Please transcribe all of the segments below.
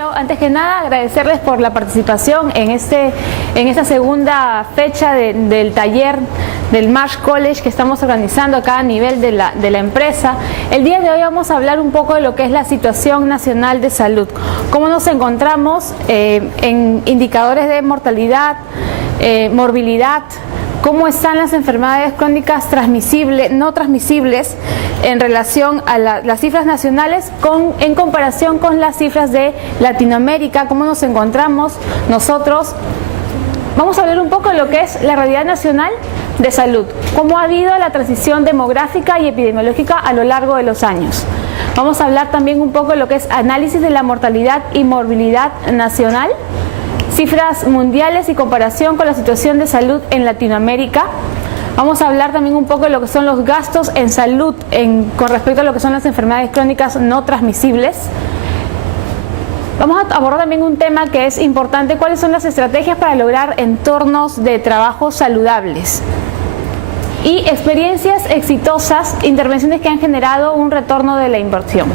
Quiero, antes que nada, agradecerles por la participación en esta segunda fecha del taller del Marsh College que estamos organizando acá a nivel de la empresa. El día de hoy vamos a hablar un poco de lo que es la situación nacional de salud, cómo nos encontramos en indicadores de mortalidad, morbilidad, cómo están las enfermedades crónicas transmisibles, no transmisibles en relación a las cifras nacionales en comparación con las cifras de Latinoamérica, cómo nos encontramos nosotros. Vamos a hablar un poco de lo que es la realidad nacional de salud, cómo ha habido la transición demográfica y epidemiológica a lo largo de los años. Vamos a hablar también un poco de lo que es análisis de la mortalidad y morbilidad nacional, cifras mundiales y comparación con la situación de salud en Latinoamérica. Vamos a hablar también un poco de lo que son los gastos en salud con respecto a lo que son las enfermedades crónicas no transmisibles. Vamos a abordar también un tema que es importante: cuáles son las estrategias para lograr entornos de trabajo saludables y experiencias exitosas, intervenciones que han generado un retorno de la inversión.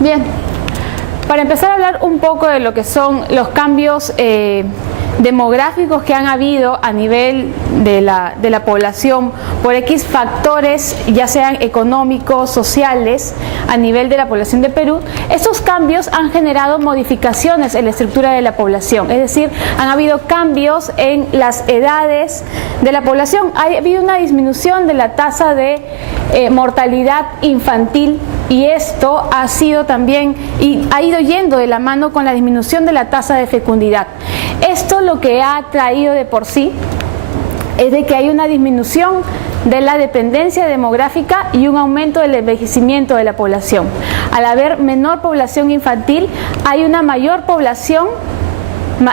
Bien. Para empezar a hablar un poco de lo que son los cambios demográficos que han habido a nivel de la población por X factores, ya sean económicos, sociales, a nivel de la población de Perú, estos cambios han generado modificaciones en la estructura de la población, es decir, han habido cambios en las edades de la población. Ha habido una disminución de la tasa de mortalidad infantil, y esto ha sido también, y ha ido yendo de la mano con la disminución de la tasa de fecundidad. Esto lo que ha traído de por sí es de que hay una disminución de la dependencia demográfica y un aumento del envejecimiento de la población. Al haber menor población infantil, hay una mayor población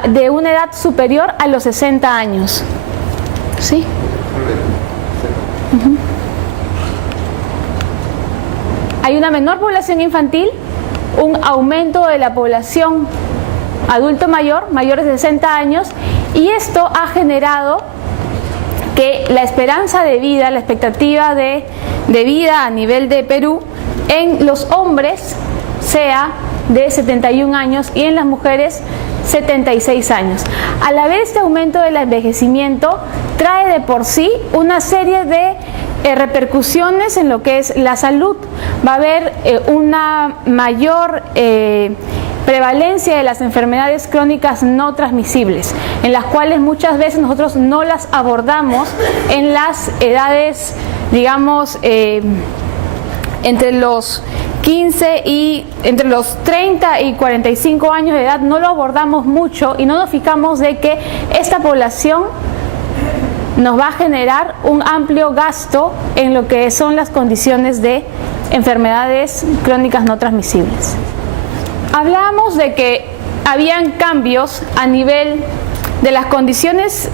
de una edad superior a los 60 años. ¿Sí? Hay una menor población infantil, un aumento de la población adulto mayor, mayores de 60 años, y esto ha generado que la esperanza de vida, la expectativa de vida a nivel de Perú en los hombres sea de 71 años y en las mujeres 76 años. Al haber este aumento del envejecimiento, trae de por sí una serie de repercusiones en lo que es la salud. Va a haber una mayor prevalencia de las enfermedades crónicas no transmisibles, en las cuales muchas veces nosotros no las abordamos en las edades, digamos, entre los 15 y entre los 30 y 45 años de edad. No lo abordamos mucho y no nos fijamos de que esta población nos va a generar un amplio gasto en lo que son las condiciones de enfermedades crónicas no transmisibles. Hablábamos de que habían cambios a nivel de las condiciones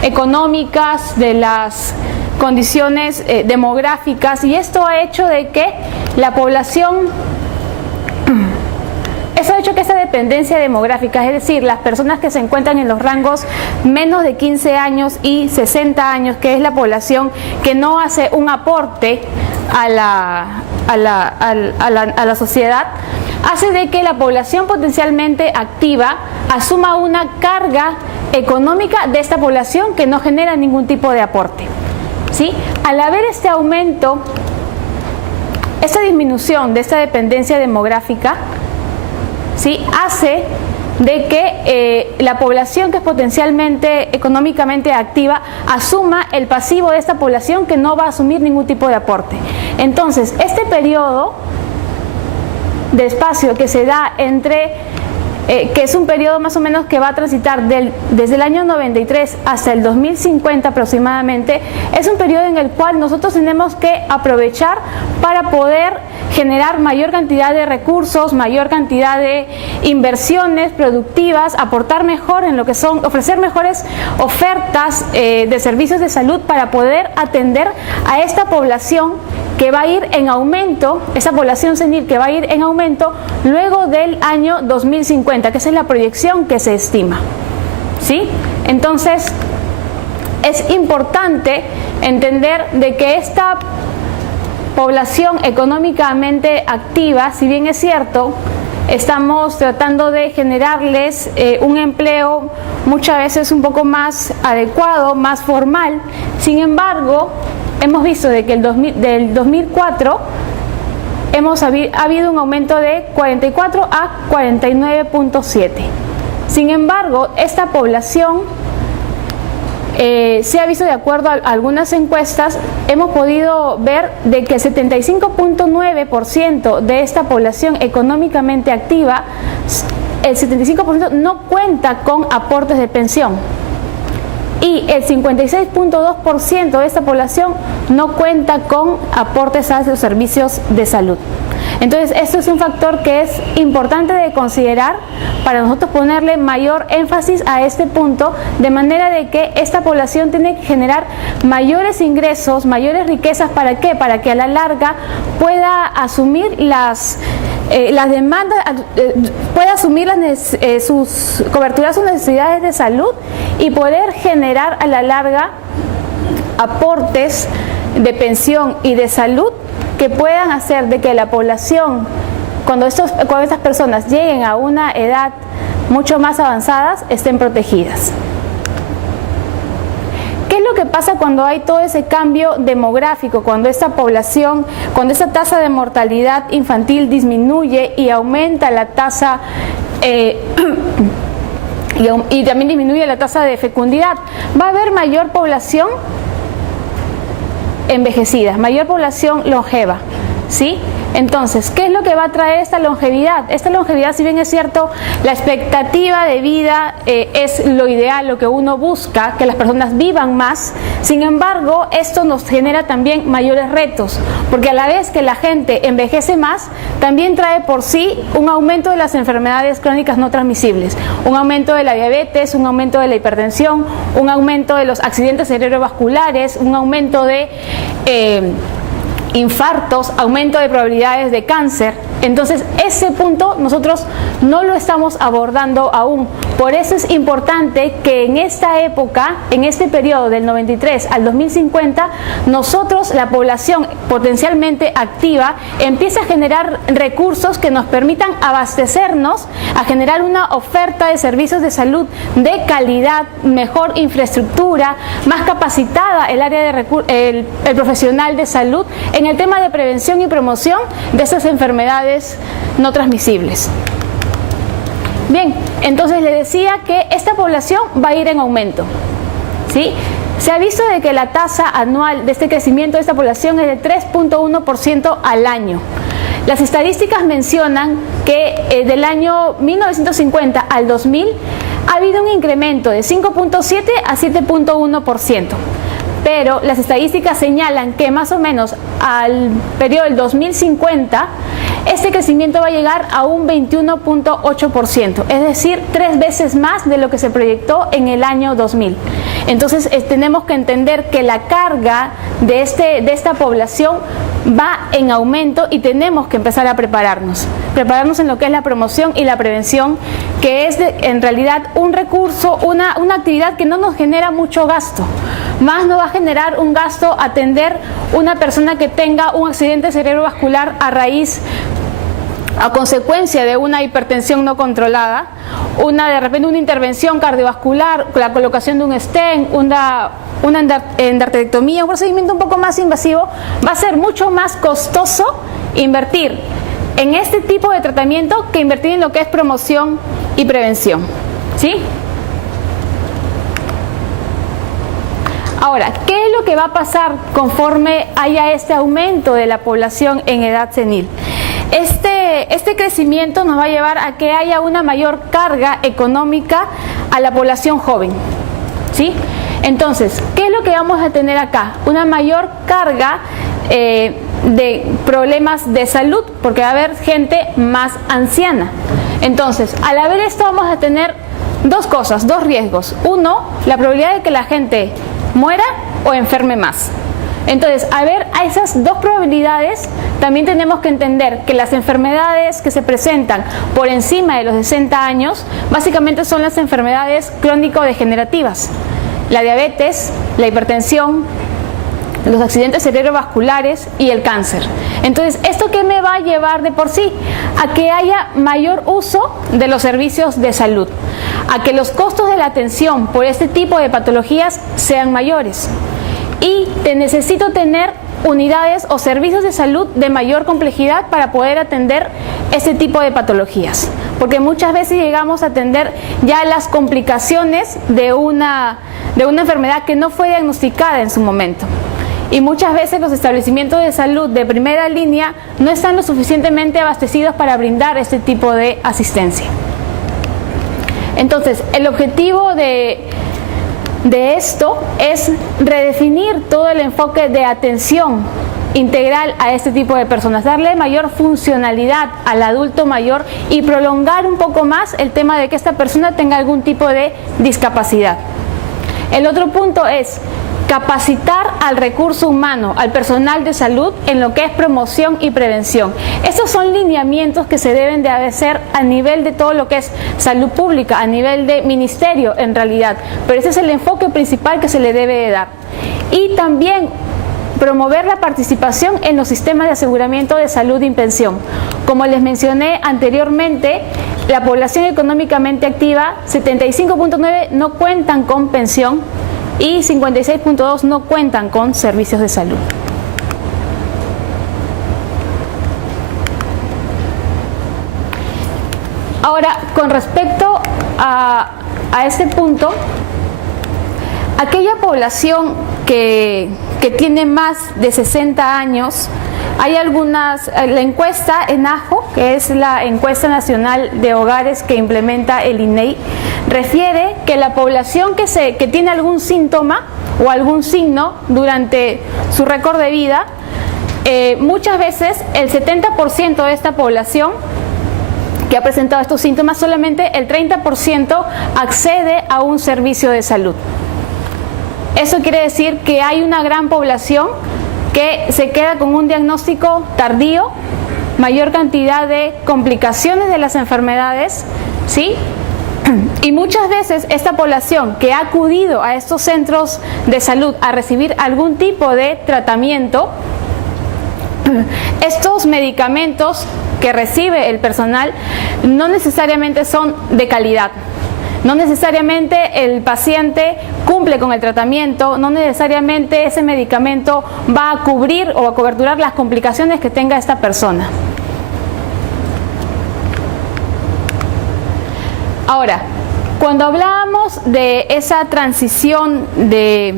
económicas, de las condiciones demográficas, y esto ha hecho de que la población, eso ha hecho que esa dependencia demográfica, es decir, las personas que se encuentran en los rangos menos de 15 años y 60 años, que es la población que no hace un aporte a la sociedad, hace de que la población potencialmente activa asuma una carga económica de esta población que no genera ningún tipo de aporte. ¿Sí? Al haber este aumento, esta disminución de esta dependencia demográfica, ¿sí?, hace de que la población que es potencialmente económicamente activa asuma el pasivo de esta población que no va a asumir ningún tipo de aporte. Entonces, este periodo de espacio que se da entre, que es un periodo más o menos que va a transitar desde el año 93 hasta el 2050 aproximadamente, es un periodo en el cual nosotros tenemos que aprovechar para poder generar mayor cantidad de recursos, mayor cantidad de inversiones productivas, aportar mejor en lo que son, ofrecer mejores ofertas de servicios de salud para poder atender a esta población que va a ir en aumento, esa población senil que va a ir en aumento luego del año 2050, que esa es la proyección que se estima. ¿Sí? Entonces, es importante entender de que esta población económicamente activa, si bien es cierto, estamos tratando de generarles un empleo muchas veces un poco más adecuado, más formal. Sin embargo, hemos visto de que del 2004 ha habido un aumento de 44 a 49.7. Sin embargo, esta población se ha visto, de acuerdo a algunas encuestas, hemos podido ver de que el 75.9% de esta población económicamente activa, el 75% no cuenta con aportes de pensión y el 56.2% de esta población no cuenta con aportes a los servicios de salud. Entonces, esto es un factor que es importante de considerar para nosotros ponerle mayor énfasis a este punto, de manera de que esta población tiene que generar mayores ingresos, mayores riquezas. ¿Para qué? Para que a la larga pueda asumir las demandas, pueda asumir coberturar sus necesidades de salud y poder generar a la larga aportes de pensión y de salud que puedan hacer de que la población, cuando estas personas lleguen a una edad mucho más avanzada, estén protegidas. ¿Qué es lo que pasa cuando hay todo ese cambio demográfico, cuando esta población, cuando esa tasa de mortalidad infantil disminuye y aumenta la tasa y también disminuye la tasa de fecundidad? Va a haber mayor población envejecida, mayor población longeva, ¿sí? Entonces, ¿qué es lo que va a traer esta longevidad? Esta longevidad, si bien es cierto, la expectativa de vida es lo ideal, lo que uno busca, que las personas vivan más. Sin embargo, esto nos genera también mayores retos, porque a la vez que la gente envejece más, también trae por sí un aumento de las enfermedades crónicas no transmisibles, un aumento de la diabetes, un aumento de la hipertensión, un aumento de los accidentes cerebrovasculares, un aumento de infartos, aumento de probabilidades de cáncer. Entonces, ese punto nosotros no lo estamos abordando aún. Por eso es importante que en esta época, en este periodo del 93 al 2050, nosotros, la población potencialmente activa, empiece a generar recursos que nos permitan abastecernos, a generar una oferta de servicios de salud de calidad, mejor infraestructura, más capacitada el área de el profesional de salud en el tema de prevención y promoción de esas enfermedades no transmisibles. Bien, entonces le decía que esta población va a ir en aumento, ¿sí? Se ha visto de que la tasa anual de este crecimiento de esta población es de 3.1% al año. Las estadísticas mencionan que del año 1950 al 2000 ha habido un incremento de 5.7 a 7.1%. Pero las estadísticas señalan que más o menos al periodo del 2050 este crecimiento va a llegar a un 21.8%, es decir, 3 veces más de lo que se proyectó en el año 2000. Entonces tenemos que entender que la carga de esta población va en aumento y tenemos que empezar a prepararnos en lo que es la promoción y la prevención, que es en realidad un recurso, una actividad que no nos genera mucho gasto. Más no va a generar un gasto atender una persona que tenga un accidente cerebrovascular a consecuencia de una hipertensión no controlada, de repente una intervención cardiovascular, la colocación de un stent, una endarterectomía, un procedimiento un poco más invasivo. Va a ser mucho más costoso invertir en este tipo de tratamiento que invertir en lo que es promoción y prevención, ¿sí? Ahora, ¿qué es lo que va a pasar conforme haya este aumento de la población en edad senil? Este crecimiento nos va a llevar a que haya una mayor carga económica a la población joven, ¿sí? Entonces, ¿qué es lo que vamos a tener acá? Una mayor carga de problemas de salud, porque va a haber gente más anciana. Entonces, al haber esto vamos a tener dos cosas, dos riesgos. Uno, la probabilidad de que la gente muera o enferme más. Entonces, a esas dos probabilidades, también tenemos que entender que las enfermedades que se presentan por encima de los 60 años, básicamente son las enfermedades crónico-degenerativas. La diabetes, la hipertensión, los accidentes cerebrovasculares y el cáncer. Entonces, ¿esto qué me va a llevar de por sí? A que haya mayor uso de los servicios de salud, a que los costos de la atención por este tipo de patologías sean mayores. Y necesito tener unidades o servicios de salud de mayor complejidad para poder atender este tipo de patologías. Porque muchas veces llegamos a atender ya las complicaciones de una enfermedad que no fue diagnosticada en su momento. Y muchas veces los establecimientos de salud de primera línea no están lo suficientemente abastecidos para brindar este tipo de asistencia. Entonces, el objetivo de esto es redefinir todo el enfoque de atención integral a este tipo de personas, darle mayor funcionalidad al adulto mayor y prolongar un poco más el tema de que esta persona tenga algún tipo de discapacidad. El otro punto es capacitar al recurso humano, al personal de salud en lo que es promoción y prevención. Estos son lineamientos que se deben de hacer a nivel de todo lo que es salud pública, a nivel de ministerio en realidad, pero ese es el enfoque principal que se le debe de dar. Y también promover la participación en los sistemas de aseguramiento de salud y pensión. Como les mencioné anteriormente, la población económicamente activa, 75.9 no cuentan con pensión y 56.2 no cuentan con servicios de salud. Ahora, con respecto a este punto, aquella población que tiene más de 60 años, hay algunas, la encuesta ENAHO, que es la encuesta nacional de hogares que implementa el INEI, refiere que la población que tiene algún síntoma o algún signo durante su récord de vida, muchas veces el 70% de esta población que ha presentado estos síntomas, solamente el 30% accede a un servicio de salud. Eso quiere decir que hay una gran población que se queda con un diagnóstico tardío, mayor cantidad de complicaciones de las enfermedades, ¿sí? Y muchas veces esta población que ha acudido a estos centros de salud a recibir algún tipo de tratamiento, estos medicamentos que recibe el personal no necesariamente son de calidad. No necesariamente el paciente cumple con el tratamiento, no necesariamente ese medicamento va a cubrir o a coberturar las complicaciones que tenga esta persona. Ahora, cuando hablábamos de esa transición de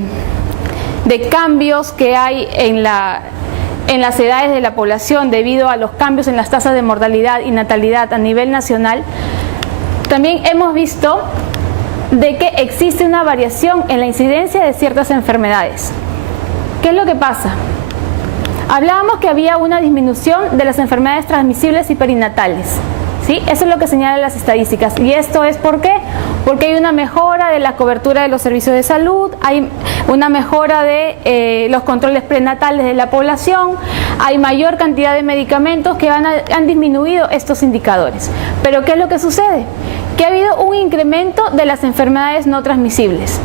cambios que hay en las edades de la población debido a los cambios en las tasas de mortalidad y natalidad a nivel nacional, también hemos visto de que existe una variación en la incidencia de ciertas enfermedades. ¿Qué es lo que pasa? Hablábamos que había una disminución de las enfermedades transmisibles y perinatales, ¿sí? Eso es lo que señalan las estadísticas. ¿Y esto es por qué? Porque hay una mejora de la cobertura de los servicios de salud, hay una mejora de los controles prenatales de la población, hay mayor cantidad de medicamentos que han disminuido estos indicadores. Pero ¿qué es lo que sucede? Que ha habido un incremento de las enfermedades no transmisibles.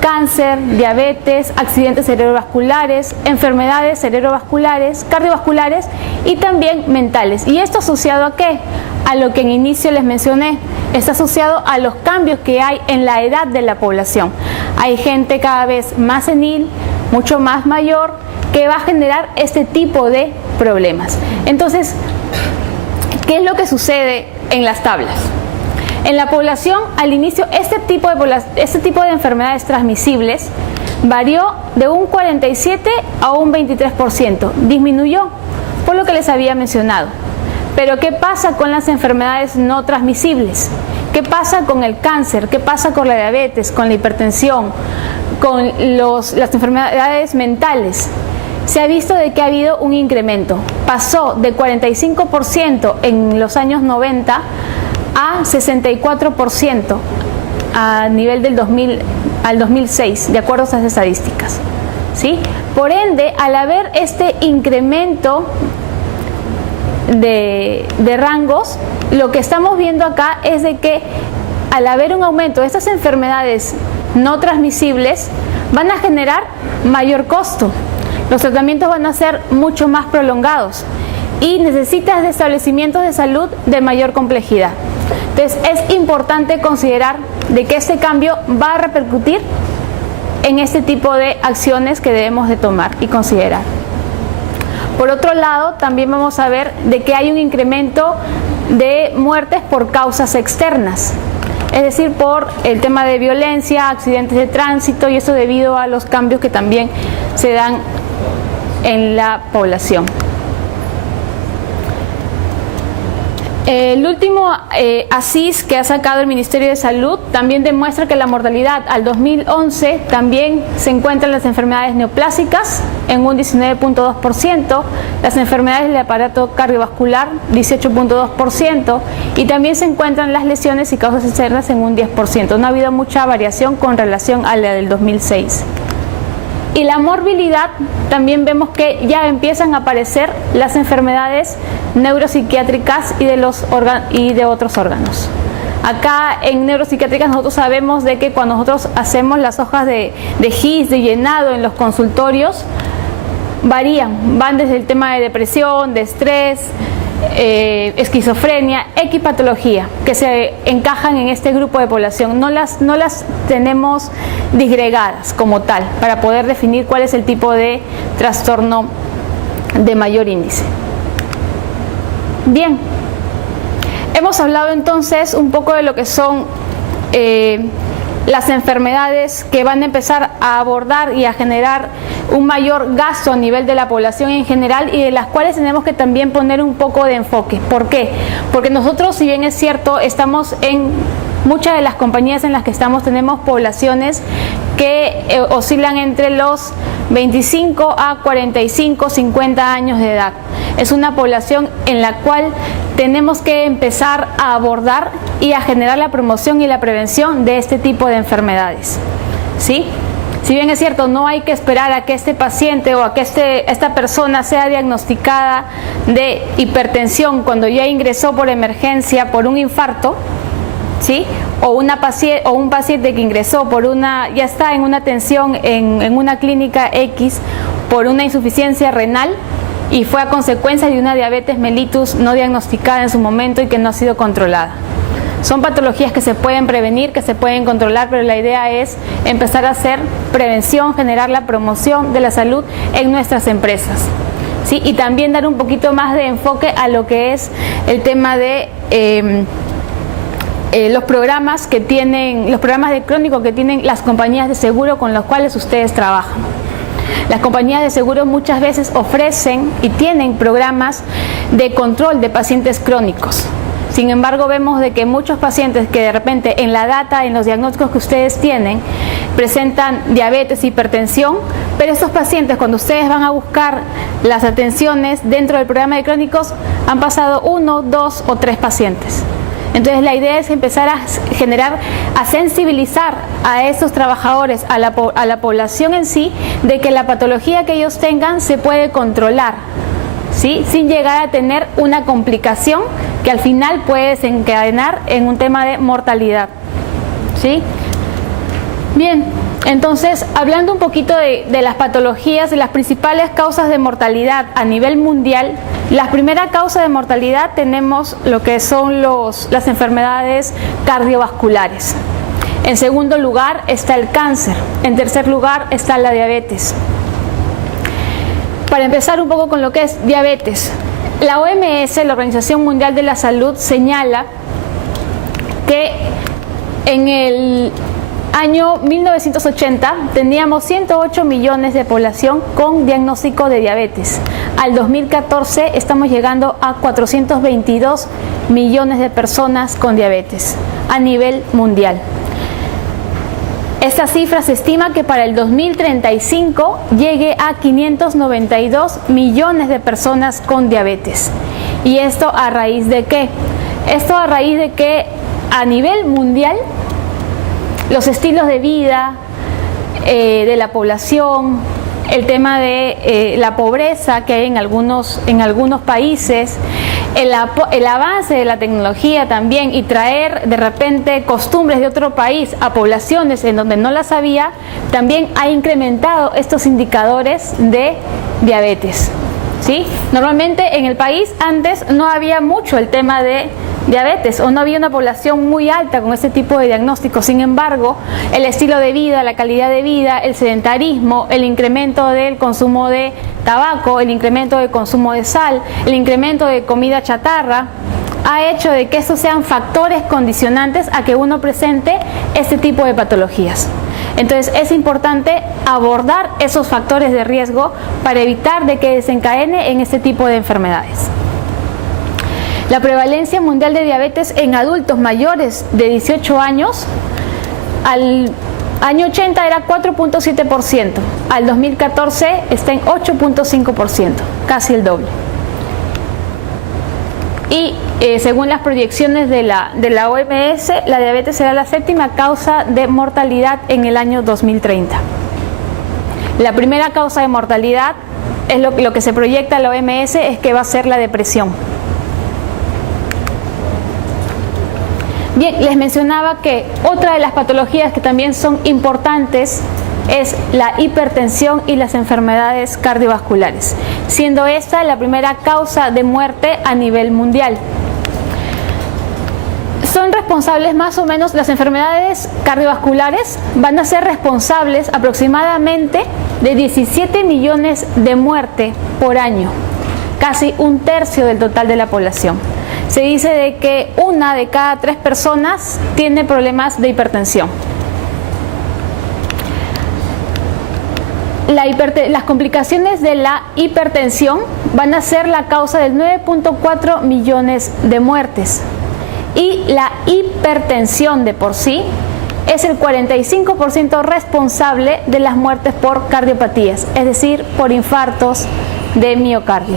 Cáncer, diabetes, accidentes cerebrovasculares, enfermedades cerebrovasculares, cardiovasculares y también mentales. ¿Y esto asociado a qué? A lo que en inicio les mencioné, está asociado a los cambios que hay en la edad de la población. Hay gente cada vez más senil, mucho más mayor, que va a generar este tipo de problemas. Entonces, ¿qué es lo que sucede en las tablas? En la población, al inicio, este tipo de enfermedades transmisibles varió de un 47 a un 23%, disminuyó por lo que les había mencionado. Pero ¿qué pasa con las enfermedades no transmisibles? ¿Qué pasa con el cáncer? ¿Qué pasa con la diabetes, con la hipertensión, con las enfermedades mentales? Se ha visto de que ha habido un incremento. Pasó de 45% en los años 90 a 64% a nivel del 2000 al 2006, de acuerdo a esas estadísticas, ¿sí? Por ende, al haber este incremento de rangos, lo que estamos viendo acá es de que al haber un aumento de estas enfermedades no transmisibles, van a generar mayor costo. los tratamientos van a ser mucho más prolongados y necesitas de establecimientos de salud de mayor complejidad. Entonces es importante considerar de que este cambio va a repercutir en este tipo de acciones que debemos de tomar y considerar. Por otro lado, también vamos a ver de que hay un incremento de muertes por causas externas, es decir, por el tema de violencia, accidentes de tránsito, y eso debido a los cambios que también se dan en la población. El último ACIS que ha sacado el Ministerio de Salud también demuestra que la mortalidad al 2011 también se encuentran las enfermedades neoplásicas en un 19.2%, las enfermedades del aparato cardiovascular 18.2% y también se encuentran las lesiones y causas externas en un 10%. No ha habido mucha variación con relación a la del 2006. Y la morbilidad, también vemos que ya empiezan a aparecer las enfermedades neuropsiquiátricas y de otros órganos. Acá en neuropsiquiátricas nosotros sabemos de que cuando nosotros hacemos las hojas de GIS, de llenado en los consultorios, varían, van desde el tema de depresión, de estrés, esquizofrenia, equipatología, que se encajan en este grupo de población. No las tenemos disgregadas como tal para poder definir cuál es el tipo de trastorno de mayor índice. Bien, hemos hablado entonces un poco de lo que son las enfermedades que van a empezar a abordar y a generar un mayor gasto a nivel de la población en general y de las cuales tenemos que también poner un poco de enfoque. ¿Por qué? Porque nosotros, si bien es cierto, estamos en muchas de las compañías en las que estamos, tenemos poblaciones que oscilan entre los 25 a 45, 50 años de edad. Es una población en la cual tenemos que empezar a abordar y a generar la promoción y la prevención de este tipo de enfermedades, ¿sí? Si bien es cierto, no hay que esperar a que este paciente o a que esta persona sea diagnosticada de hipertensión cuando ya ingresó por emergencia por un infarto, ¿sí? O un paciente que ingresó ya está en una atención en una clínica X por una insuficiencia renal y fue a consecuencia de una diabetes mellitus no diagnosticada en su momento y que no ha sido controlada. Son patologías que se pueden prevenir, que se pueden controlar, pero la idea es empezar a hacer prevención, generar la promoción de la salud en nuestras empresas, ¿sí? Y también dar un poquito más de enfoque a lo que es el tema de los programas de crónico que tienen las compañías de seguro con los cuales ustedes trabajan. Las compañías de seguro muchas veces ofrecen y tienen programas de control de pacientes crónicos. Sin embargo, vemos de que muchos pacientes que de repente en la data, en los diagnósticos que ustedes tienen, presentan diabetes, hipertensión, pero estos pacientes, cuando ustedes van a buscar las atenciones dentro del programa de crónicos, han pasado 1, 2 o 3 pacientes. Entonces la idea es empezar a sensibilizar a esos trabajadores, a la población en sí, de que la patología que ellos tengan se puede controlar, ¿sí? Sin llegar a tener una complicación que al final puede desencadenar en un tema de mortalidad, ¿sí? Bien, entonces hablando un poquito de las patologías, de las principales causas de mortalidad a nivel mundial, la primera causa de mortalidad tenemos lo que son las enfermedades cardiovasculares. En segundo lugar está el cáncer. En tercer lugar está la diabetes. Para empezar un poco con lo que es diabetes, la OMS, la Organización Mundial de la Salud, señala que en el año 1980 teníamos 108 millones de población con diagnóstico de diabetes. Al 2014 estamos llegando a 422 millones de personas con diabetes a nivel mundial. Esta cifra se estima que para el 2035 llegue a 592 millones de personas con diabetes. ¿Y esto a raíz de qué? Esto a raíz de que a nivel mundial los estilos de vida de la población, el tema de la pobreza que hay en algunos países, el avance de la tecnología también y traer de repente costumbres de otro país a poblaciones en donde no las había, también ha incrementado estos indicadores de diabetes, ¿sí? Normalmente en el país antes no había mucho el tema de diabetes o no había una población muy alta con ese tipo de diagnóstico. Sin embargo, el estilo de vida, la calidad de vida, el sedentarismo, el incremento del consumo de tabaco, el incremento del consumo de sal, el incremento de comida chatarra, ha hecho de que estos sean factores condicionantes a que uno presente este tipo de patologías. Entonces es importante abordar esos factores de riesgo para evitar de que desencadene en este tipo de enfermedades. La prevalencia mundial de diabetes en adultos mayores de 18 años, al año 80 era 4.7%, al 2014 está en 8.5%, casi el doble. Y según las proyecciones de la OMS, la diabetes será la séptima causa de mortalidad en el año 2030. La primera causa de mortalidad, es lo que se proyecta la OMS, es que va a ser la depresión. Bien, les mencionaba que otra de las patologías que también son importantes es la hipertensión y las enfermedades cardiovasculares, siendo esta la primera causa de muerte a nivel mundial. Son responsables más o menos, las enfermedades cardiovasculares van a ser responsables aproximadamente de 17 millones de muertes por año, casi un tercio del total de la población. Se dice de que 1 de cada 3 personas tiene problemas de hipertensión. Las complicaciones de la hipertensión van a ser la causa de 9.4 millones de muertes. Y la hipertensión de por sí es el 45% responsable de las muertes por cardiopatías, es decir, por infartos de miocardio.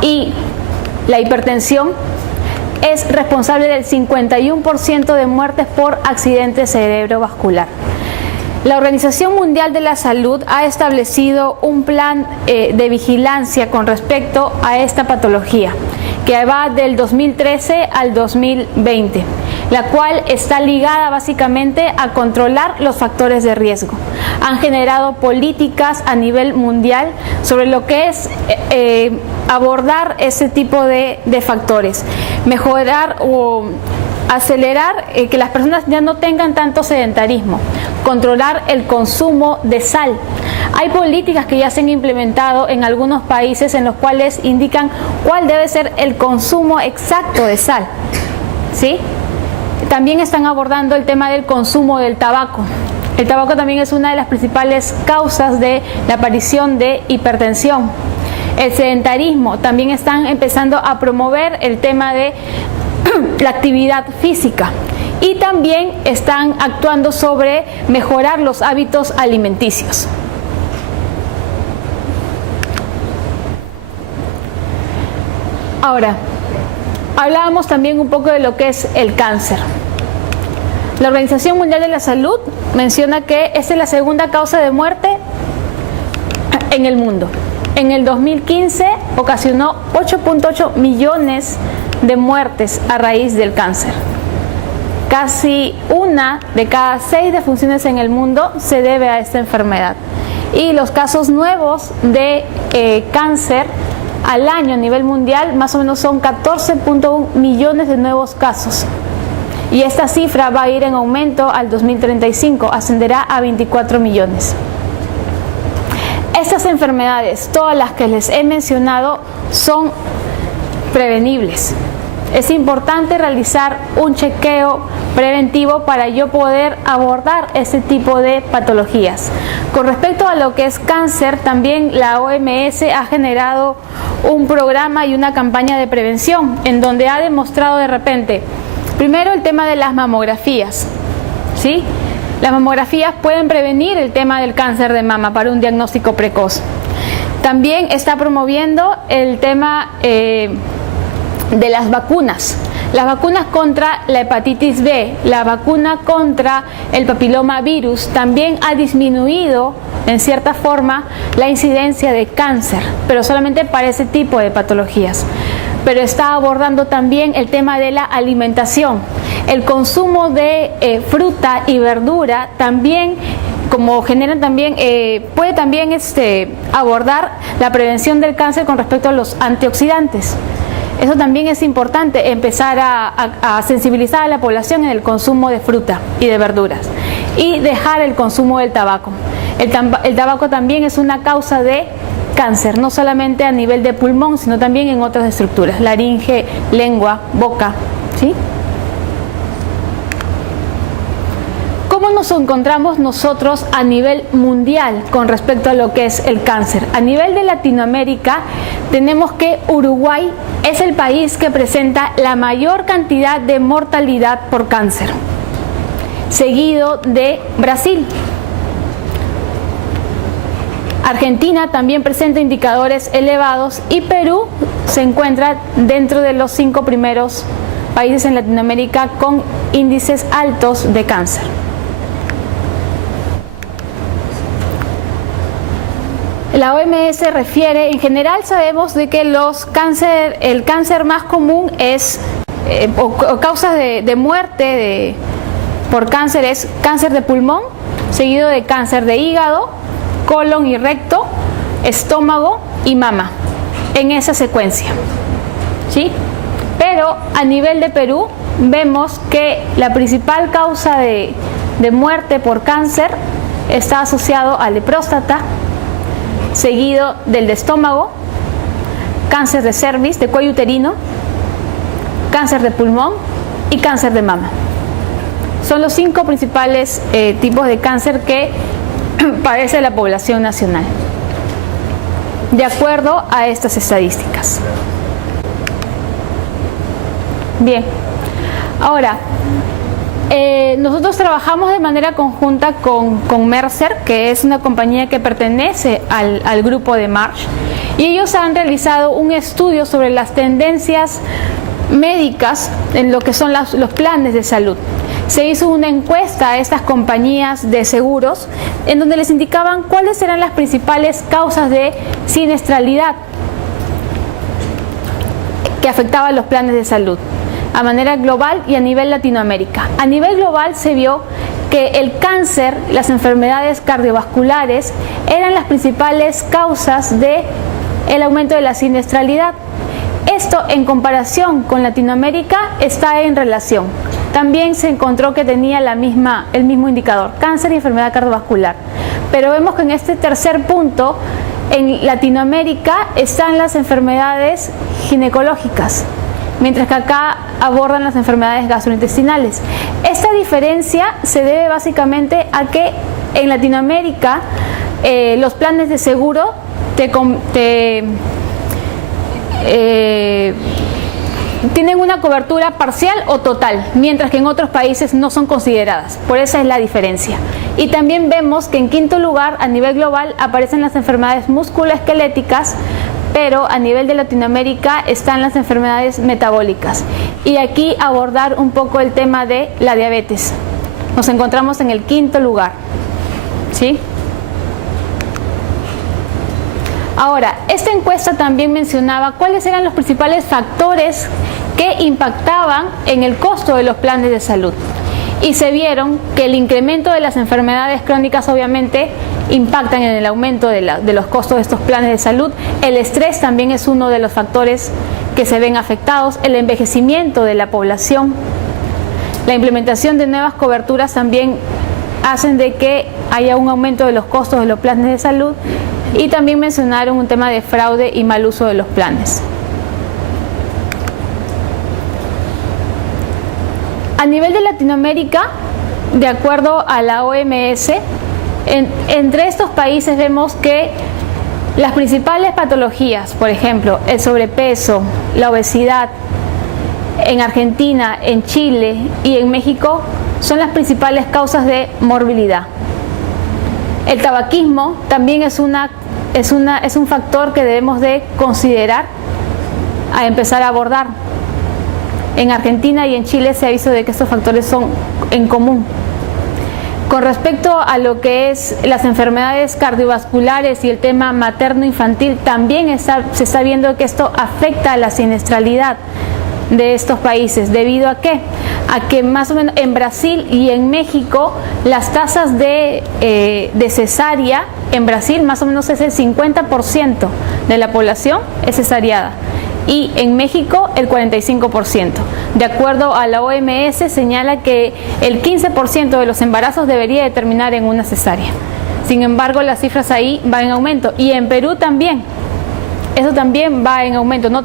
Y la hipertensión es responsable del 51% de muertes por accidente cerebrovascular. La Organización Mundial de la Salud ha establecido un plan de vigilancia con respecto a esta patología, que va del 2013 al 2020, la cual está ligada básicamente a controlar los factores de riesgo. Han generado políticas a nivel mundial sobre lo que es abordar ese tipo de factores, mejorar o acelerar que las personas ya no tengan tanto sedentarismo, controlar el consumo de sal. Hay políticas que ya se han implementado en algunos países en los cuales indican cuál debe ser el consumo exacto de sal, ¿sí? También están abordando el tema del consumo del tabaco. El tabaco también es una de las principales causas de la aparición de hipertensión. El sedentarismo, también están empezando a promover el tema de la actividad física y también están actuando sobre mejorar los hábitos alimenticios. Ahora, hablábamos también un poco de lo que es el cáncer. La Organización Mundial de la Salud menciona que esta es la segunda causa de muerte en el mundo. En el 2015 ocasionó 8.8 millones de muertes a raíz del cáncer. Casi 1 de cada 6 defunciones en el mundo se debe a esta enfermedad. Y los casos nuevos de cáncer al año a nivel mundial más o menos son 14.1 millones de nuevos casos. Y esta cifra va a ir en aumento al 2035, ascenderá a 24 millones. Estas enfermedades, todas las que les he mencionado, son prevenibles. Es importante realizar un chequeo preventivo para yo poder abordar este tipo de patologías. Con respecto a lo que es cáncer, también la OMS ha generado un programa y una campaña de prevención en donde ha demostrado de repente, primero el tema de las mamografías, ¿sí? Las mamografías pueden prevenir el tema del cáncer de mama para un diagnóstico precoz. También está promoviendo el tema de las vacunas. Las vacunas contra la hepatitis B, la vacuna contra el papiloma virus también ha disminuido en cierta forma la incidencia de cáncer, pero solamente para ese tipo de patologías. Pero está abordando también el tema de la alimentación. El consumo de fruta y verdura también, como generan también, puede también abordar la prevención del cáncer con respecto a los antioxidantes. Eso también es importante, empezar a sensibilizar a la población en el consumo de fruta y de verduras y dejar el consumo del tabaco. El tabaco también es una causa de cáncer, no solamente a nivel de pulmón, sino también en otras estructuras, laringe, lengua, boca, ¿sí? ¿Cómo nos encontramos nosotros a nivel mundial con respecto a lo que es el cáncer? A nivel de Latinoamérica, tenemos que Uruguay es el país que presenta la mayor cantidad de mortalidad por cáncer, seguido de Brasil. Argentina también presenta indicadores elevados y Perú se encuentra dentro de los 5 primeros países en Latinoamérica con índices altos de cáncer. La OMS refiere, en general sabemos de que el cáncer más común es, o causas de muerte por cáncer es cáncer de pulmón, seguido de cáncer de hígado, colon y recto, estómago y mama, en esa secuencia, ¿sí? Pero a nivel de Perú vemos que la principal causa de muerte por cáncer está asociado al de próstata, seguido del de estómago, cáncer de cervix, de cuello uterino, cáncer de pulmón y cáncer de mama. Son los 5 principales tipos de cáncer que padece la población nacional, de acuerdo a estas estadísticas. Bien, ahora, nosotros trabajamos de manera conjunta con Mercer, que es una compañía que pertenece al grupo de Marsh, y ellos han realizado un estudio sobre las tendencias médicas en lo que son los planes de salud. Se hizo una encuesta a estas compañías de seguros en donde les indicaban cuáles eran las principales causas de siniestralidad que afectaban los planes de salud a manera global y a nivel Latinoamérica. A nivel global se vio que el cáncer, las enfermedades cardiovasculares eran las principales causas del aumento de la siniestralidad. Esto en comparación con Latinoamérica está en relación. También se encontró que tenía el mismo indicador, cáncer y enfermedad cardiovascular. Pero vemos que en este tercer punto, en Latinoamérica están las enfermedades ginecológicas, mientras que acá abordan las enfermedades gastrointestinales. Esta diferencia se debe básicamente a que en Latinoamérica los planes de seguro tienen una cobertura parcial o total, mientras que en otros países no son consideradas. Por esa es la diferencia. Y también vemos que en quinto lugar, a nivel global, aparecen las enfermedades musculoesqueléticas, pero a nivel de Latinoamérica están las enfermedades metabólicas. Y aquí abordar un poco el tema de la diabetes. Nos encontramos en el quinto lugar, ¿sí? Ahora, esta encuesta también mencionaba cuáles eran los principales factores que impactaban en el costo de los planes de salud. Y se vieron que el incremento de las enfermedades crónicas obviamente impactan en el aumento de los costos de estos planes de salud. El estrés también es uno de los factores que se ven afectados. El envejecimiento de la población. La implementación de nuevas coberturas también hacen de que haya un aumento de los costos de los planes de salud. Y también mencionaron un tema de fraude y mal uso de los planes. A nivel de Latinoamérica, de acuerdo a la OMS, entre estos países vemos que las principales patologías, por ejemplo, el sobrepeso, la obesidad, en Argentina, en Chile y en México, son las principales causas de morbilidad. El tabaquismo también es un factor que debemos de considerar a empezar a abordar. en Argentina y en Chile se ha visto de que estos factores son en común. Con respecto a lo que es las enfermedades cardiovasculares y el tema materno-infantil, también se está viendo que esto afecta a la siniestralidad de estos países. ¿Debido a qué? A que más o menos en Brasil y en México las tasas de cesárea en Brasil más o menos es el 50% de la población es cesariada. Y en México el 45%. De acuerdo a la OMS señala que el 15% de los embarazos debería de terminar en una cesárea. Sin embargo, las cifras ahí van en aumento. Y en Perú también. Eso también va en aumento. No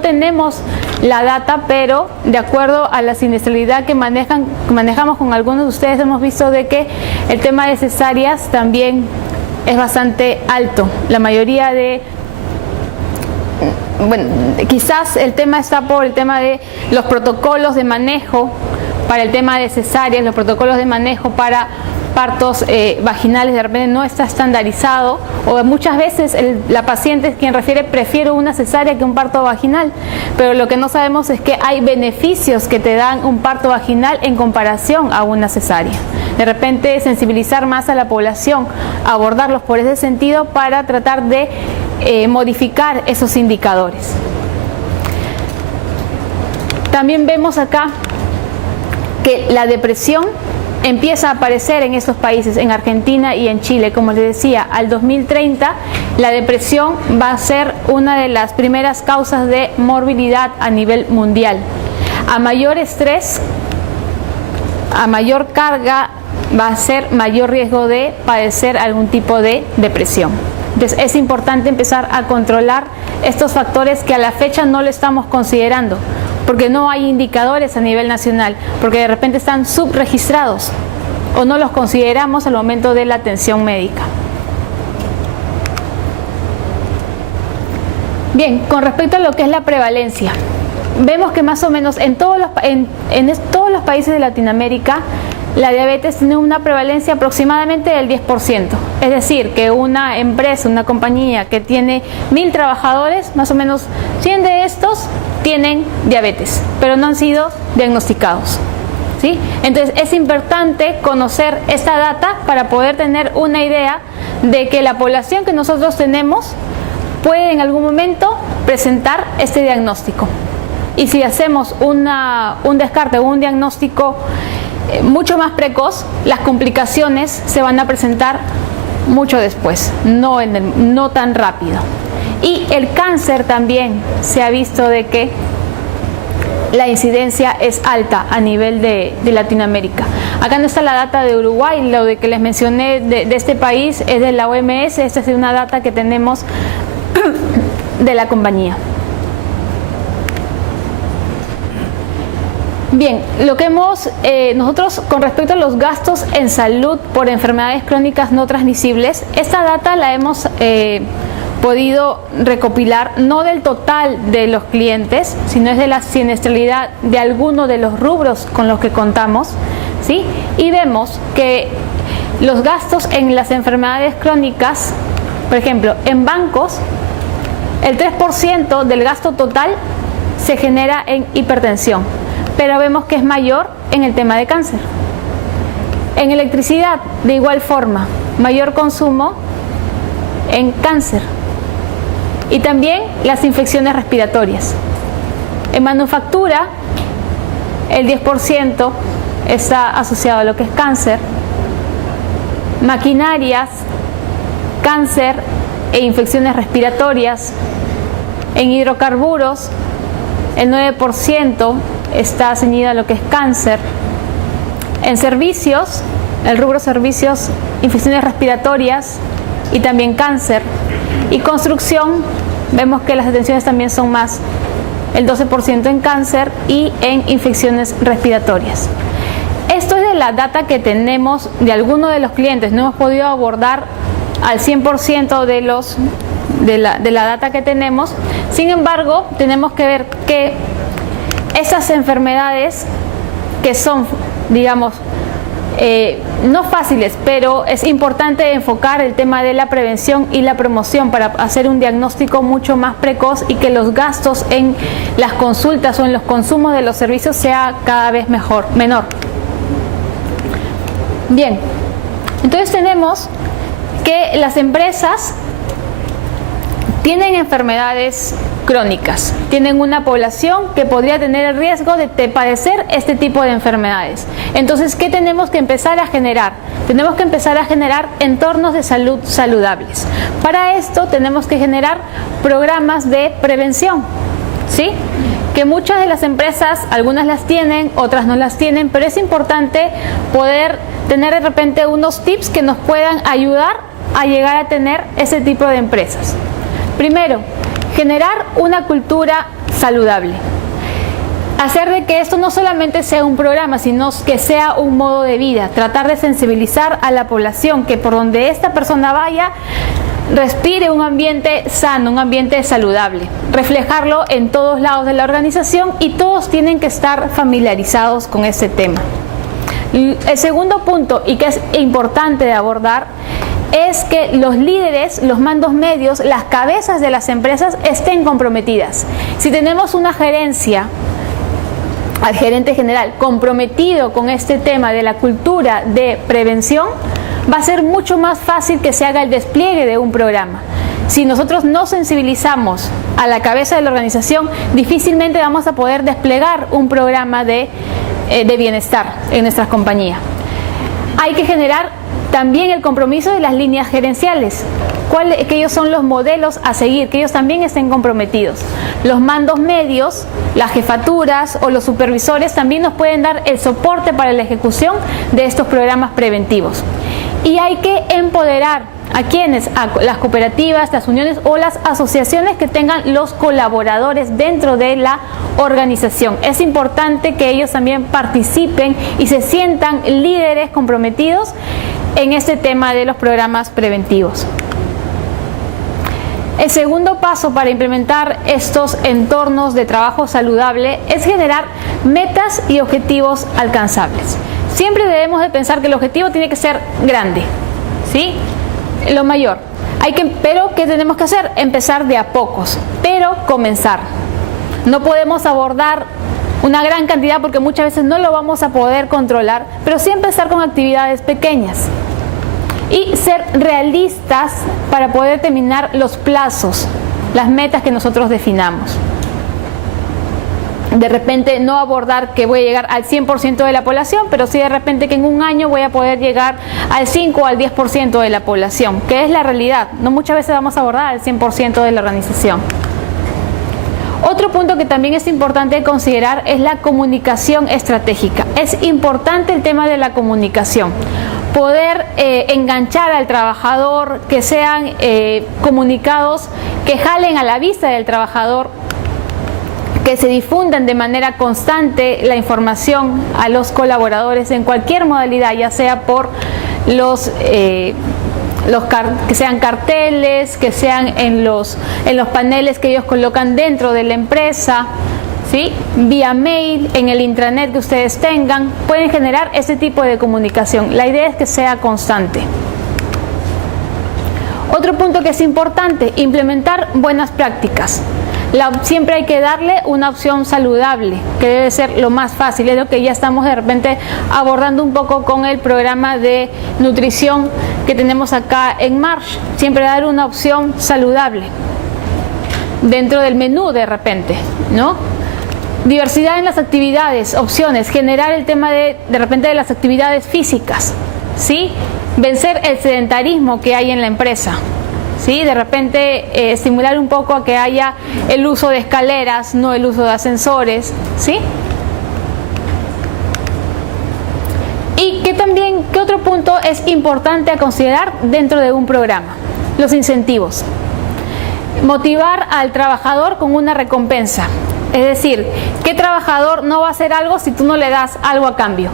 tenemos la data, pero de acuerdo a la siniestralidad que manejamos con algunos de ustedes, hemos visto de que el tema de cesáreas también es bastante alto. La mayoría de... Bueno, quizás el tema está por el tema de los protocolos de manejo para el tema de cesáreas, los protocolos de manejo para partos vaginales de repente no está estandarizado, o muchas veces la paciente es quien refiere prefiero una cesárea que un parto vaginal, pero lo que no sabemos es que hay beneficios que te dan un parto vaginal en comparación a una cesárea. De repente sensibilizar más a la población, abordarlos por ese sentido para tratar de modificar esos indicadores. También vemos acá que la depresión empieza a aparecer en estos países, en Argentina y en Chile. Como les decía, al 2030 la depresión va a ser una de las primeras causas de morbilidad a nivel mundial. A mayor estrés, a mayor carga, va a ser mayor riesgo de padecer algún tipo de depresión. Entonces es importante empezar a controlar estos factores que a la fecha no lo estamos considerando, porque no hay indicadores a nivel nacional, porque de repente están subregistrados o no los consideramos al momento de la atención médica. Bien, con respecto a lo que es la prevalencia, vemos que más o menos en todos los países de Latinoamérica la diabetes tiene una prevalencia aproximadamente del 10%. Es decir, que una empresa, una compañía que tiene 1000 trabajadores, más o menos 100 de estos tienen diabetes, pero no han sido diagnosticados. ¿Sí? Entonces es importante conocer esta data para poder tener una idea de que la población que nosotros tenemos puede en algún momento presentar este diagnóstico. Y si hacemos un descarte o un diagnóstico mucho más precoz, las complicaciones se van a presentar mucho después, no tan rápido. Y el cáncer también se ha visto de que la incidencia es alta a nivel de Latinoamérica. Acá no está la data de Uruguay, lo de que les mencioné de este país es de la OMS, esta es una data que tenemos de la compañía. Bien, lo que nosotros con respecto a los gastos en salud por enfermedades crónicas no transmisibles, esta data la hemos podido recopilar no del total de los clientes, sino es de la siniestralidad de algunos de los rubros con los que contamos, ¿sí? Y vemos que los gastos en las enfermedades crónicas, por ejemplo, en bancos, el 3% del gasto total se genera en hipertensión, pero vemos que es mayor en el tema de cáncer. En electricidad, de igual forma, mayor consumo en cáncer. Y también las infecciones respiratorias. En manufactura, el 10% está asociado a lo que es cáncer. Maquinarias, cáncer e infecciones respiratorias. En hidrocarburos, el 9% está ceñido a lo que es cáncer. En servicios, el rubro servicios, infecciones respiratorias y también cáncer. Y construcción, vemos que las detenciones también son más, el 12% en cáncer y en infecciones respiratorias. Esto es de la data que tenemos de algunos de los clientes, no hemos podido abordar al 100% de la data que tenemos. Sin embargo, tenemos que ver que esas enfermedades que son, digamos, no fáciles, pero es importante enfocar el tema de la prevención y la promoción para hacer un diagnóstico mucho más precoz y que los gastos en las consultas o en los consumos de los servicios sea cada vez menor. Bien, entonces tenemos que las empresas tienen enfermedades crónicas, tienen una población que podría tener el riesgo de padecer este tipo de enfermedades. Entonces, ¿qué tenemos que empezar a generar? Tenemos que empezar a generar entornos de salud saludables. Para esto tenemos que generar programas de prevención, ¿sí? Que muchas de las empresas, algunas las tienen, otras no las tienen, pero es importante poder tener de repente unos tips que nos puedan ayudar a llegar a tener ese tipo de empresas. Primero, generar una cultura saludable. Hacer de que esto no solamente sea un programa, sino que sea un modo de vida. Tratar de sensibilizar a la población que por donde esta persona vaya, respire un ambiente sano, un ambiente saludable. Reflejarlo en todos lados de la organización y todos tienen que estar familiarizados con este tema. El segundo punto, y que es importante de abordar, es que los líderes, los mandos medios, las cabezas de las empresas estén comprometidas. Si tenemos una gerencia, al gerente general comprometido con este tema de la cultura de prevención, va a ser mucho más fácil que se haga el despliegue de un programa. Si nosotros no sensibilizamos a la cabeza de la organización, difícilmente vamos a poder desplegar un programa de bienestar en nuestras compañías. Hay que generar también el compromiso de las líneas gerenciales, que ellos son los modelos a seguir, que ellos también estén comprometidos. Los mandos medios, las jefaturas o los supervisores también nos pueden dar el soporte para la ejecución de estos programas preventivos. Y hay que empoderar a quienes, a las cooperativas, las uniones o las asociaciones que tengan los colaboradores dentro de la organización. Es importante que ellos también participen y se sientan líderes comprometidos en este tema de los programas preventivos. El segundo paso para implementar estos entornos de trabajo saludable es generar metas y objetivos alcanzables. Siempre debemos de pensar que el objetivo tiene que ser grande, ¿sí? Lo mayor. Pero ¿qué tenemos que hacer? Empezar de a pocos, pero comenzar. No podemos abordar una gran cantidad porque muchas veces no lo vamos a poder controlar, pero sí empezar con actividades pequeñas y ser realistas para poder terminar los plazos, las metas que nosotros definamos. De repente no abordar que voy a llegar al 100% de la población, pero sí de repente que en un año voy a poder llegar al 5 o al 10% de la población, que es la realidad. No muchas veces vamos a abordar al 100% de la organización. Otro punto que también es importante considerar es la comunicación estratégica. Es importante el tema de la comunicación. Poder enganchar al trabajador, que sean comunicados que jalen a la vista del trabajador, que se difundan de manera constante la información a los colaboradores en cualquier modalidad, ya sea por que sean carteles, que sean en los paneles que ellos colocan dentro de la empresa, ¿sí? Vía mail, en el intranet que ustedes tengan, pueden generar ese tipo de comunicación. La idea es que sea constante. Otro punto que es importante, implementar buenas prácticas. Siempre hay que darle una opción saludable, que debe ser lo más fácil. Es lo que ya estamos de repente abordando un poco con el programa de nutrición que tenemos acá en Marsh. Siempre dar una opción saludable dentro del menú de repente, ¿no? Diversidad en las actividades, opciones, generar el tema de repente de las actividades físicas, ¿sí? Vencer el sedentarismo que hay en la empresa. ¿Sí? De repente estimular un poco a que haya el uso de escaleras, no el uso de ascensores, ¿sí? Y ¿qué otro punto es importante a considerar dentro de un programa? Los incentivos. Motivar al trabajador con una recompensa. Es decir, ¿qué trabajador no va a hacer algo si tú no le das algo a cambio?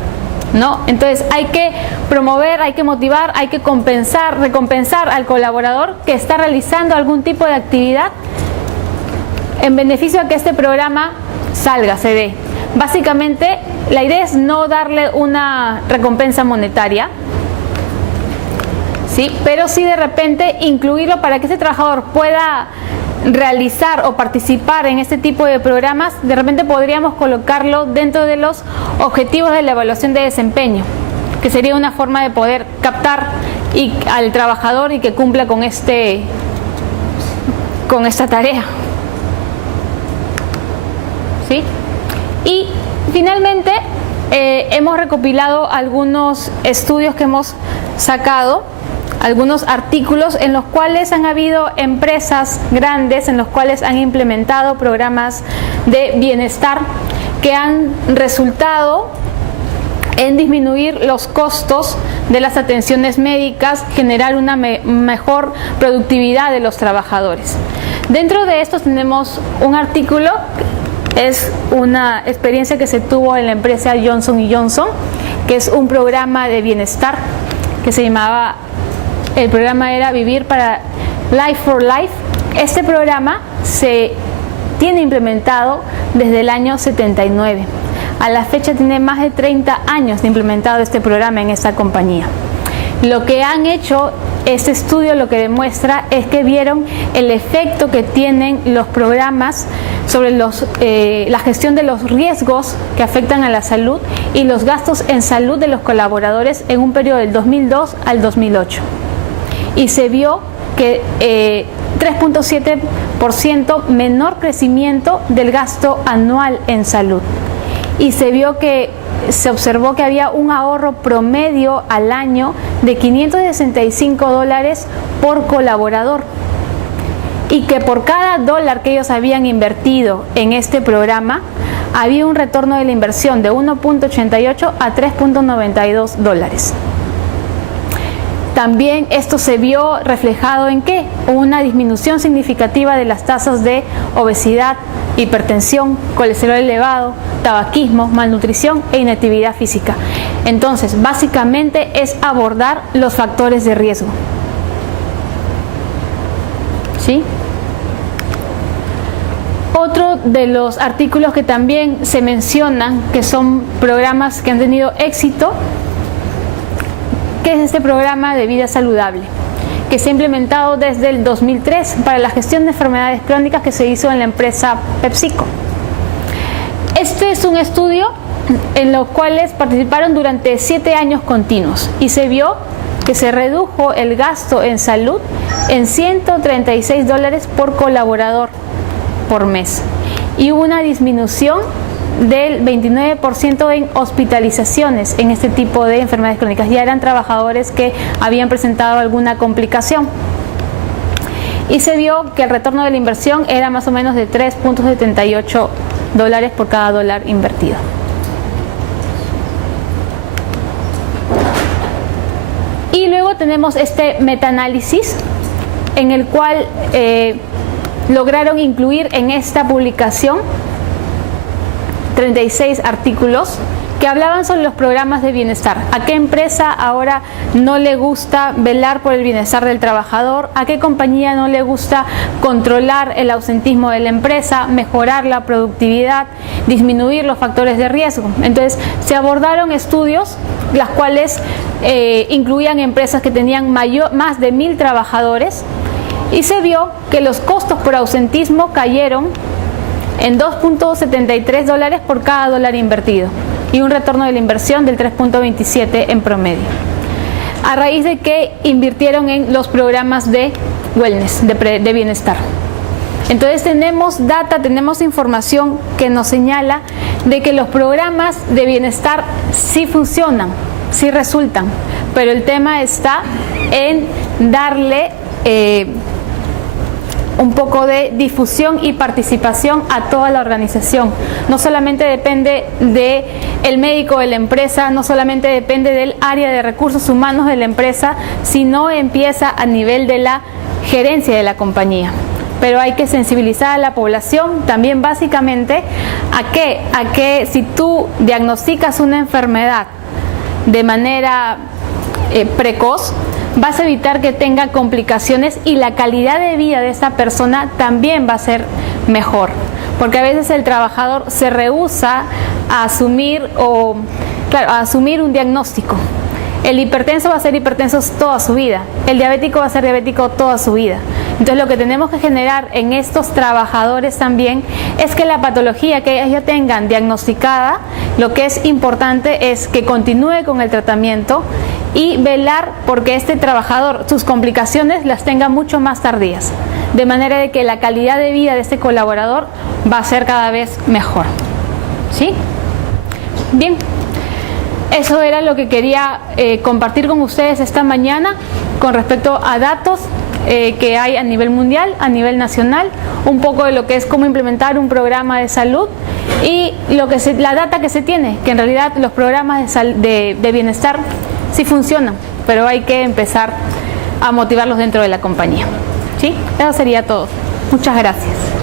¿No? Entonces hay que promover, hay que motivar, hay que recompensar al colaborador que está realizando algún tipo de actividad en beneficio a que este programa salga, se dé. Básicamente, la idea es no darle una recompensa monetaria, ¿sí? Pero sí de repente incluirlo para que ese trabajador pueda realizar o participar en este tipo de programas. De repente podríamos colocarlo dentro de los objetivos de la evaluación de desempeño, que sería una forma de poder captar al trabajador y que cumpla con esta tarea, ¿sí? Y finalmente hemos recopilado algunos estudios que hemos sacado, algunos artículos en los cuales han habido empresas grandes en los cuales han implementado programas de bienestar que han resultado en disminuir los costos de las atenciones médicas, generar una mejor productividad de los trabajadores. Dentro de estos tenemos un artículo, es una experiencia que se tuvo en la empresa Johnson & Johnson, que es un programa de bienestar que se llamaba, el programa era Vivir para Life for Life. Este programa se tiene implementado desde el año 79. A la fecha tiene más de 30 años de implementado este programa en esta compañía. Lo que han hecho, este estudio lo que demuestra es que vieron el efecto que tienen los programas sobre la gestión de los riesgos que afectan a la salud y los gastos en salud de los colaboradores en un periodo del 2002 al 2008. Y se vio que 3.7% menor crecimiento del gasto anual en salud. Y se observó que había un ahorro promedio al año de $565 por colaborador. Y que por cada dólar que ellos habían invertido en este programa, había un retorno de la inversión de 1.88 a 3.92 dólares. También esto se vio reflejado en ¿qué? Una disminución significativa de las tasas de obesidad, hipertensión, colesterol elevado, tabaquismo, malnutrición e inactividad física. Entonces, básicamente es abordar los factores de riesgo. ¿Sí? Otro de los artículos que también se mencionan, que son programas que han tenido éxito, que es este programa de vida saludable, que se ha implementado desde el 2003 para la gestión de enfermedades crónicas, que se hizo en la empresa PepsiCo. Este es un estudio en los cuales participaron durante 7 años continuos y se vio que se redujo el gasto en salud en $136 por colaborador por mes y hubo una disminución del 29% en hospitalizaciones en este tipo de enfermedades crónicas. Ya eran trabajadores que habían presentado alguna complicación. Y se vio que el retorno de la inversión era más o menos de $3.78 por cada dólar invertido. Y luego tenemos este metaanálisis en el cual lograron incluir en esta publicación 36 artículos que hablaban sobre los programas de bienestar. ¿A qué empresa ahora no le gusta velar por el bienestar del trabajador? ¿A qué compañía no le gusta controlar el ausentismo de la empresa, mejorar la productividad, disminuir los factores de riesgo? Entonces, se abordaron estudios, las cuales incluían empresas que tenían más de 1,000 trabajadores, y se vio que los costos por ausentismo cayeron en $2.73 por cada dólar invertido y un retorno de la inversión del 3.27 en promedio, a raíz de que invirtieron en los programas de wellness, de bienestar. Entonces tenemos data, tenemos información que nos señala de que los programas de bienestar sí funcionan, sí resultan, pero el tema está en darle un poco de difusión y participación a toda la organización. No solamente depende del médico de la empresa, no solamente depende del área de recursos humanos de la empresa, sino empieza a nivel de la gerencia de la compañía. Pero hay que sensibilizar a la población también básicamente a que si tú diagnosticas una enfermedad de manera precoz, vas a evitar que tenga complicaciones y la calidad de vida de esa persona también va a ser mejor. porque a veces el trabajador se rehúsa a asumir a asumir un diagnóstico. El hipertenso va a ser hipertenso toda su vida, el diabético va a ser diabético toda su vida. Entonces lo que tenemos que generar en estos trabajadores también es que la patología que ellos ya tengan diagnosticada, lo que es importante es que continúe con el tratamiento y velar porque este trabajador sus complicaciones las tenga mucho más tardías, de manera de que la calidad de vida de este colaborador va a ser cada vez mejor. ¿Sí? Bien. Eso era lo que quería compartir con ustedes esta mañana con respecto a datos que hay a nivel mundial, a nivel nacional, un poco de lo que es cómo implementar un programa de salud y la data que se tiene, que en realidad los programas de bienestar sí funcionan, pero hay que empezar a motivarlos dentro de la compañía. ¿Sí? Eso sería todo. Muchas gracias.